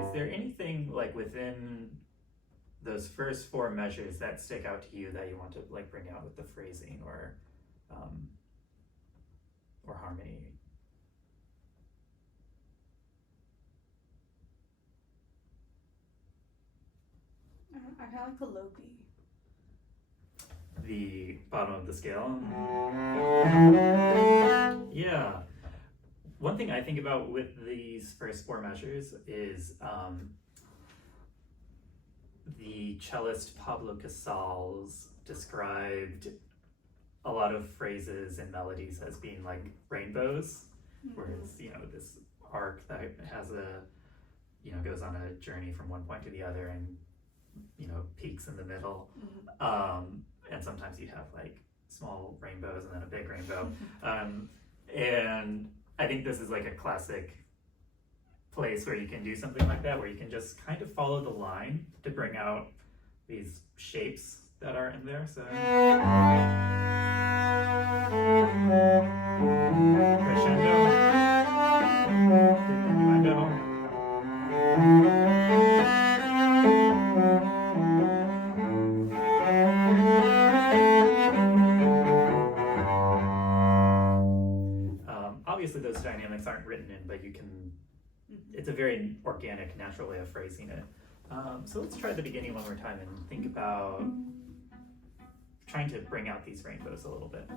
Is there anything like within those first four measures that stick out to you that you want to like bring out with the phrasing or harmony? I kind of like the low B. The bottom of the scale? Yeah. One thing I think about with these first four measures is the cellist Pablo Casals described a lot of phrases and melodies as being like rainbows, whereas, this arc that has goes on a journey from one point to the other and, peaks in the middle. And sometimes you have like small rainbows and then a big rainbow. And I think this is like a classic place where you can do something like that, where you can just kind of follow the line to bring out these shapes that are in there. So crescendo, diminuendo. Obviously those dynamics aren't written in, but you can, it's a very organic, natural way of phrasing it. So let's try the beginning one more time and think about trying to bring out these rainbows a little bit.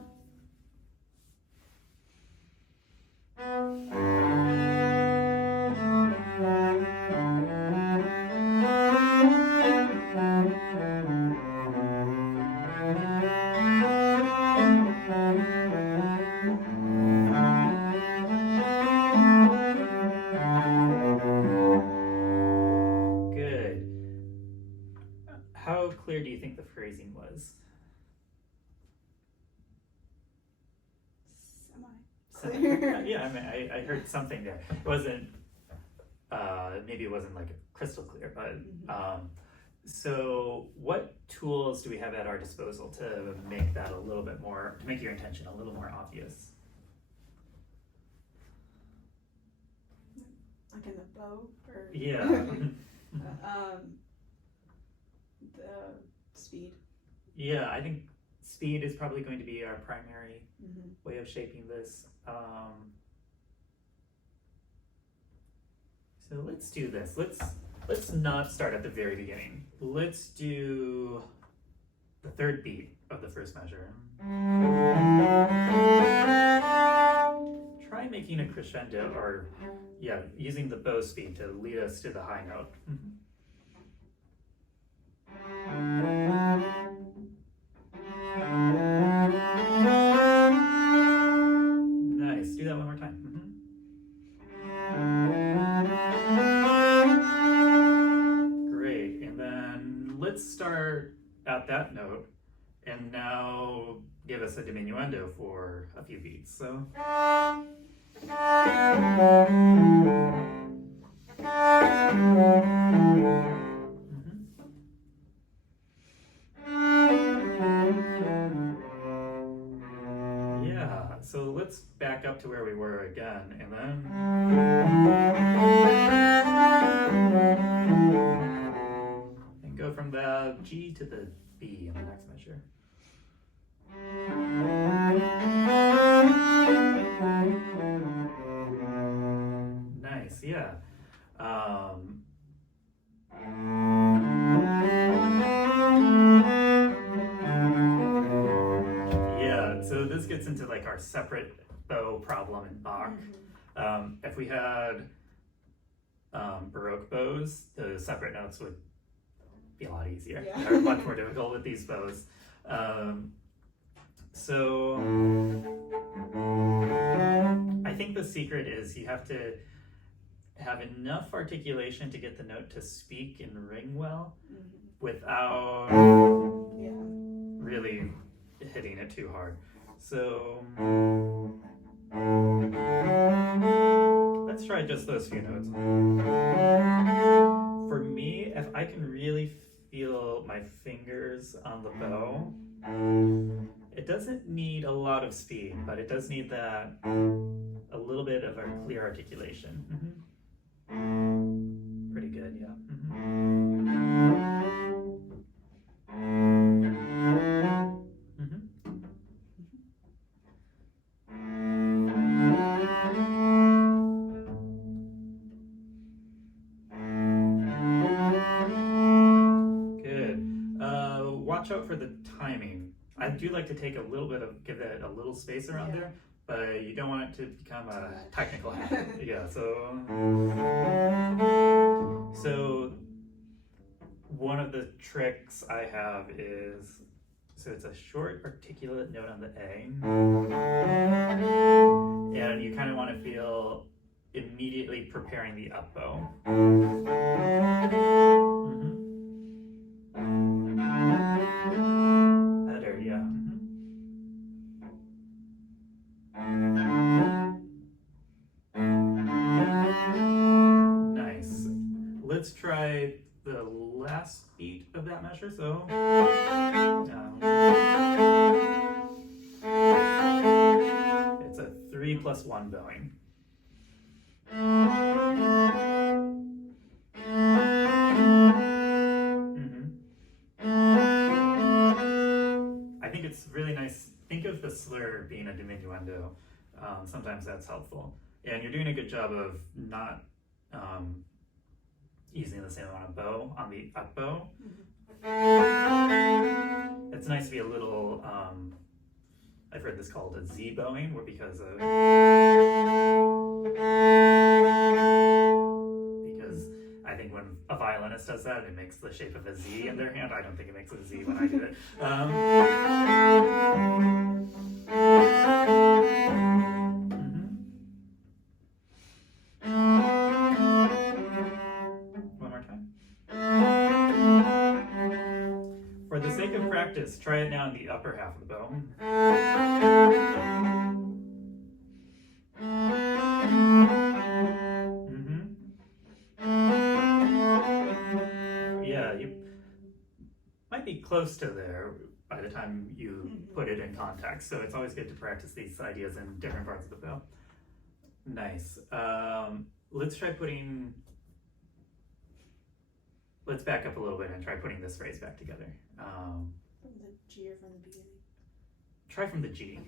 How clear do you think the phrasing was? Semi-clear. Yeah, I mean, I heard something there. It wasn't, maybe it wasn't like crystal clear, but so what tools do we have at our disposal to make that a little bit more, to make your intention a little more obvious? Like in the bow? Or Yeah. The speed. Yeah, I think speed is probably going to be our primary way of shaping this. So let's do this. Let's not start at the very beginning. Let's do the third beat of the first measure. Try making a crescendo, or using the bow speed to lead us to the high note. Nice. Do that one more time. Great. And then let's start at that note and now give us a diminuendo for a few beats. So so let's back up to where we were again, and then go from the G to the B in the next measure. Nice, yeah. So this gets into like our separate bow problem in Bach. If we had Baroque bows, the separate notes would be a lot easier. Yeah. They're much more difficult with these bows. So I think the secret is you have to have enough articulation to get the note to speak and ring well without really hitting it too hard. So let's let's try just those few notes. For me, if I can really feel my fingers on the bow, it doesn't need a lot of speed, but it does need that a little bit of a clear articulation. Pretty good, yeah. Watch out for the timing. I do like to take a little bit of, give it a little space around there, but you don't want it to become a technical habit. Yeah, so one of the tricks I have is, so it's a short articulate note on the A, and you kind of want to feel immediately preparing the up bow. Let's try the last beat of that measure. So it's a 3+1 bowing. I think it's really nice. Think of the slur being a diminuendo. Sometimes that's helpful. And you're doing a good job of not using the same amount of bow on the up bow. It's nice to be a little, I've heard this called a Z bowing, because I think when a violinist does that, it makes the shape of a Z in their hand. I don't think it makes a Z when I do it. For the sake of practice, try it now in the upper half of the bow. Yeah, you might be close to there by the time you put it in context, so it's always good to practice these ideas in different parts of the bow. Nice. Let's try putting... Let's back up a little bit and try putting this phrase back together. From the G or from the beginning? Try from the G.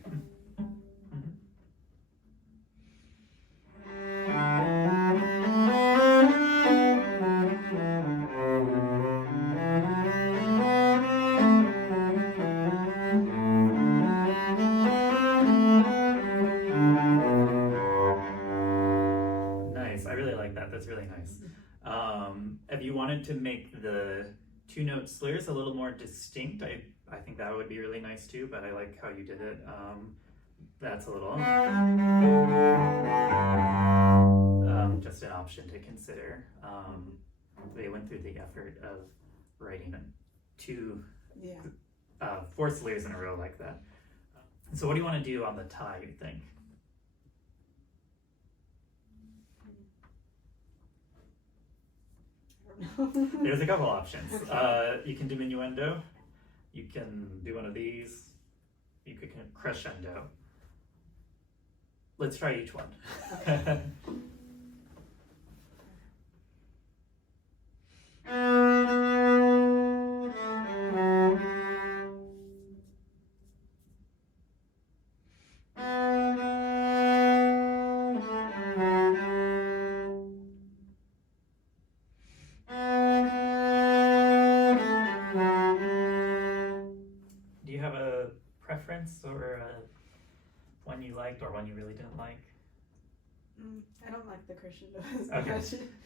Nice, I really like that. That's really nice. If you wanted to make the two note slurs a little more distinct, I think that would be really nice too, but I like how you did it. That's a little just an option to consider. They went through the effort of writing four slurs in a row like that. So what do you want to do on the tie, you think? There's a couple options. You can diminuendo, you can do one of these, you could crescendo. Let's try each one. Or one you liked or one you really didn't like? I don't like the crescendos. Okay.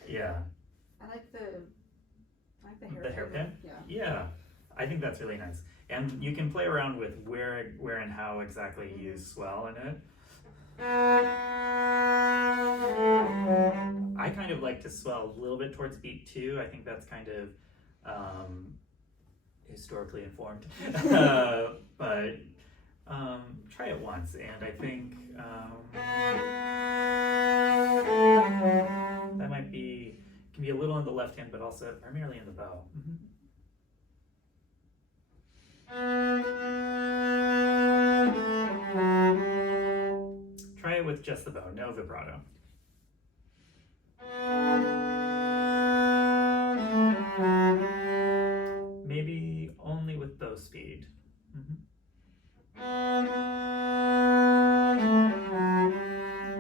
Yeah. I like the hairpin. The hairpin? Yeah. Yeah. I think that's really nice. And you can play around with where and how exactly you swell in it. I kind of like to swell a little bit towards beat 2. I think that's kind of historically informed. But try it once, and I think can be a little in the left hand, but also primarily in the bow. Try it with just the bow, no vibrato. Maybe only with bow speed.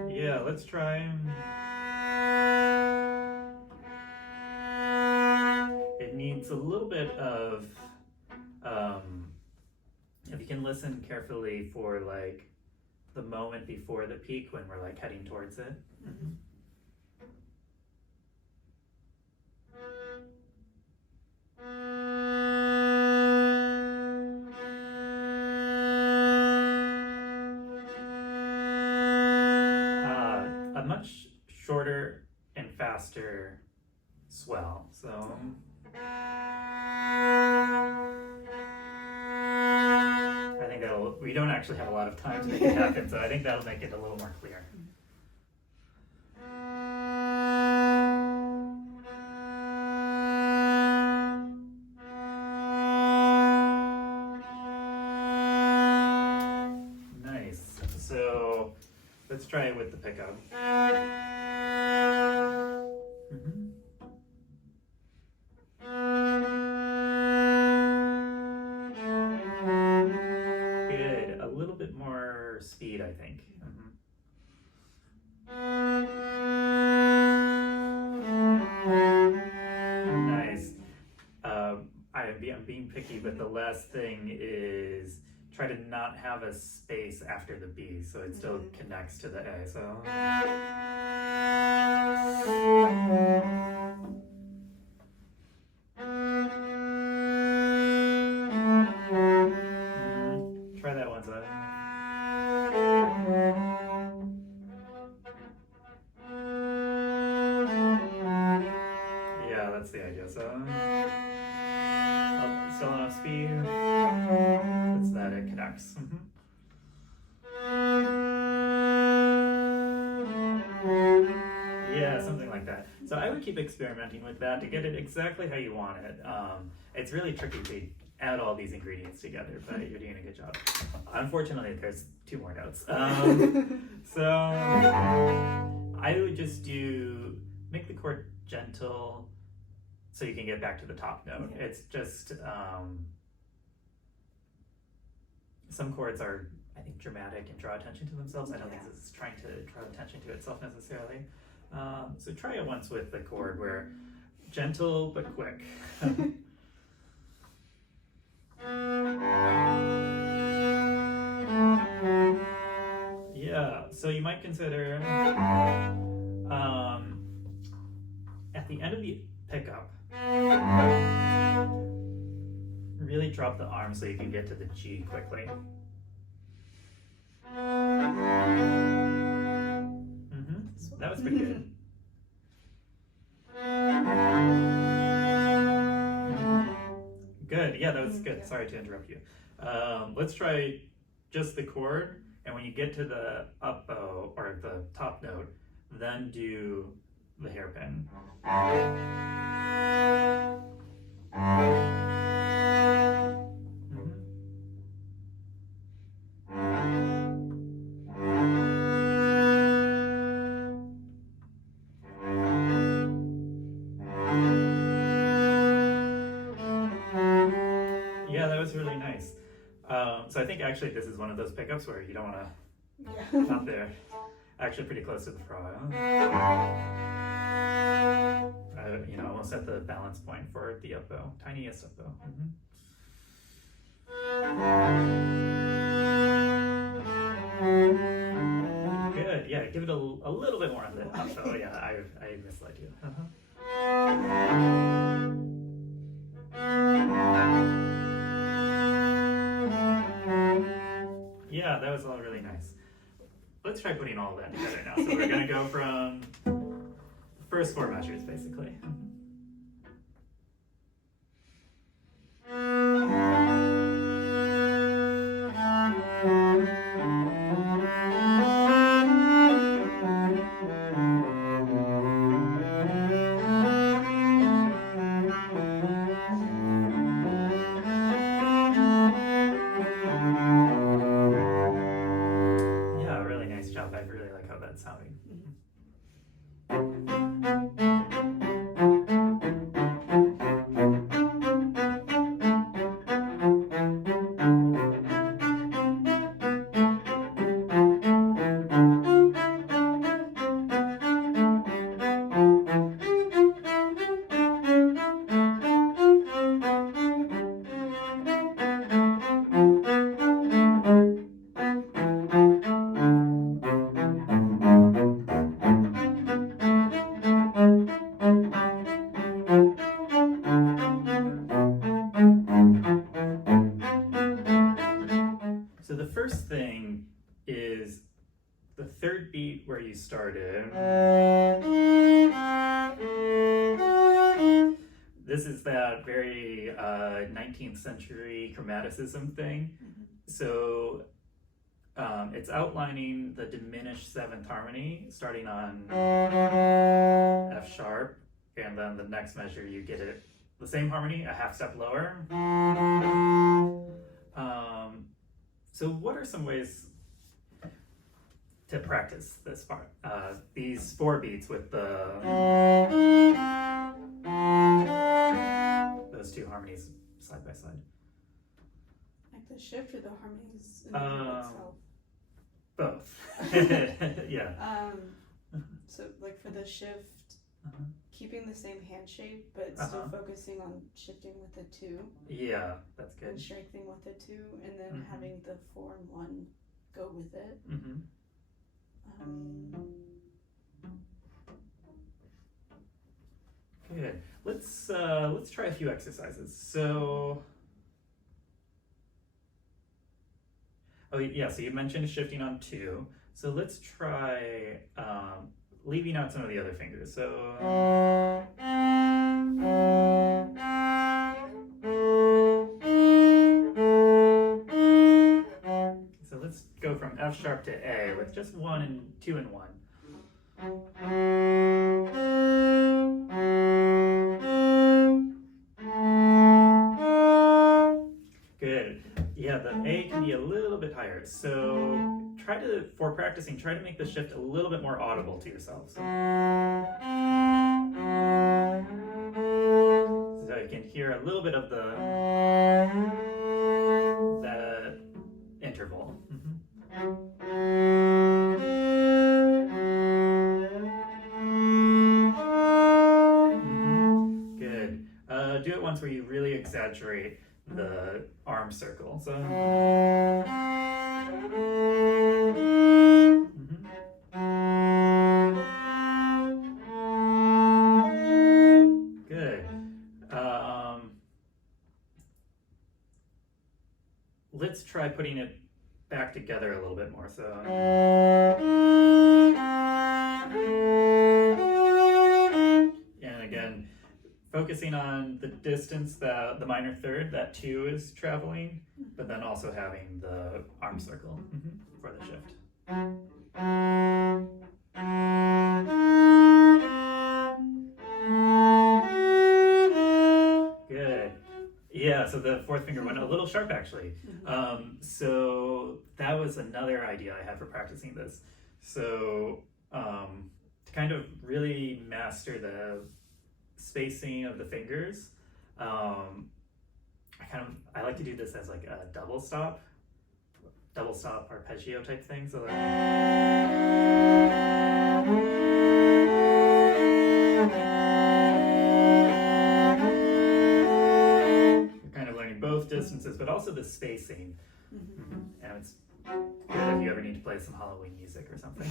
Yeah, let's try. It needs a little bit of, if you can listen carefully for like the moment before the peak when we're like heading towards it. A much shorter and faster swell. So I think we don't actually have a lot of time to make it happen, so I think that'll make it a little more clear. Nice. So let's try it with the pickup. Good. A little bit more speed, I think. Nice. I'm being picky, but the last thing is try to not have a space after the B, so it still connects to the A. So try that one. So yeah, that's the idea. So still enough speed. It's that it connects. Yeah, something like that. So I would keep experimenting with that to get it exactly how you want it. It's really tricky to add all these ingredients together, but you're doing a good job. Unfortunately, there's 2 more notes. So I would just make the chord gentle so you can get back to the top note. Yeah. It's just, some chords are, I think, dramatic and draw attention to themselves. I don't think this is trying to draw attention to itself necessarily. So try it once with the chord where gentle but quick. Yeah, so you might consider at the end of the pickup, really drop the arm so you can get to the G quickly. That was pretty good. Good, yeah, that was good. Sorry to interrupt you. Let's try just the chord, and when you get to the up bow, or the top note, then do the hairpin. Yeah, that was really nice. So I think actually this is one of those pickups where you don't want to not there. Actually pretty close to the froth. Almost at the balance point for the up bow, tiniest up bow. Good, yeah, give it a little bit more on the up bow. Yeah, I misled you. Yeah, that was all really nice. Let's try putting all of that together now. So we're going to go from the first 4 measures, basically. first thing is the third beat where you started. This is that very 19th century chromaticism thing. So it's outlining the diminished seventh harmony starting on F sharp, and then the next measure you get it the same harmony a half step lower. So what are some ways to practice this part? These 4 beats with those 2 harmonies side by side. Like the shift or the harmonies in the note itself? Both. Yeah. So like for the shift, keeping the same hand shape, but still focusing on shifting with the 2. Yeah, that's good. And strengthening with the 2, and then having the 4 and 1 go with it. Good. Let's try a few exercises. So, so you mentioned shifting on 2. So let's try leaving out some of the other fingers. So. So let's go from F sharp to A with just 1 and 2 and 1. Good. Yeah, the A can be a little bit higher. So for practicing, try to make the shift a little bit more audible to yourself. So you can hear a little bit of the interval. Good. Do it once where you really exaggerate the arm circle. So. Good. Let's try putting it back together a little bit more. So. And again, focusing on the distance that the minor third, that 2 is traveling, but then also having the arm circle for the shift. Good. Yeah, so the 4th finger went a little sharp actually. So that was another idea I had for practicing this. So to kind of really master the spacing of the fingers, I like to do this as like a double stop arpeggio type thing. So you're kind of learning both distances, but also the spacing. And it's good if you ever need to play some Halloween music or something.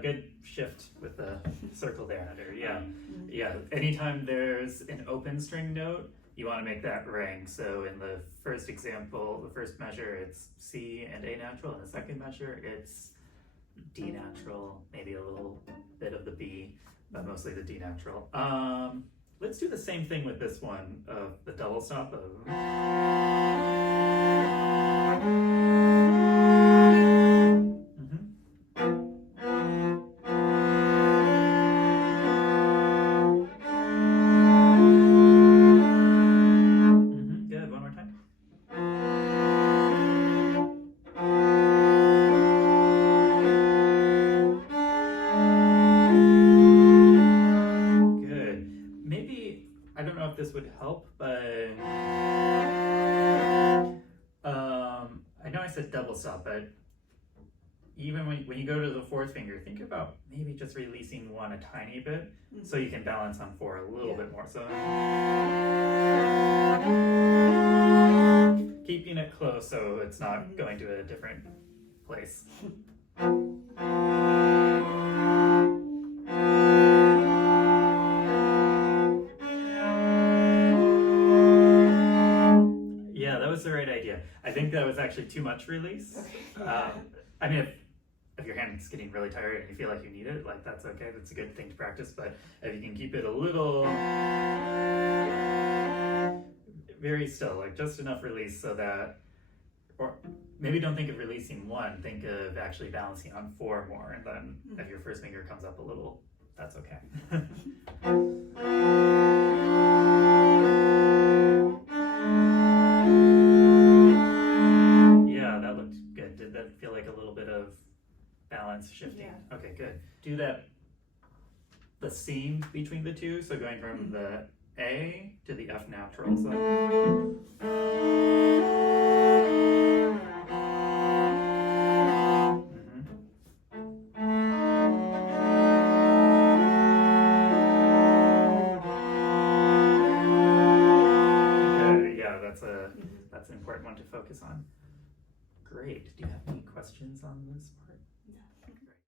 Good shift with the circle there under. Yeah. Anytime there's an open string note, you want to make that ring. So in the first example, the first measure, it's C and A natural. In the second measure, it's D natural, maybe a little bit of the B, but mostly the D natural. Let's do the same thing with this one of the double stop of. This would help, but I know I said double stop, but even when you go to the fourth finger, think about maybe just releasing one a tiny bit so you can balance on 4 a little bit more. So keeping it close so it's not going to a different place. Yeah, that was the right idea. I think that was actually too much release. I mean, if your hand's getting really tired and you feel like you need it, like that's okay. That's a good thing to practice. But if you can keep it a little very still, like just enough release so that, or maybe don't think of releasing 1, think of actually balancing on 4 more, and then if your first finger comes up a little, that's okay. Yeah, that looked good. Did that feel like a little bit of balance shifting? Yeah. Okay, good. Do the seam between the two, so going from the A to the F natural. So. Good, yeah, that's an important one to focus on. Great. Do you have any questions on this part?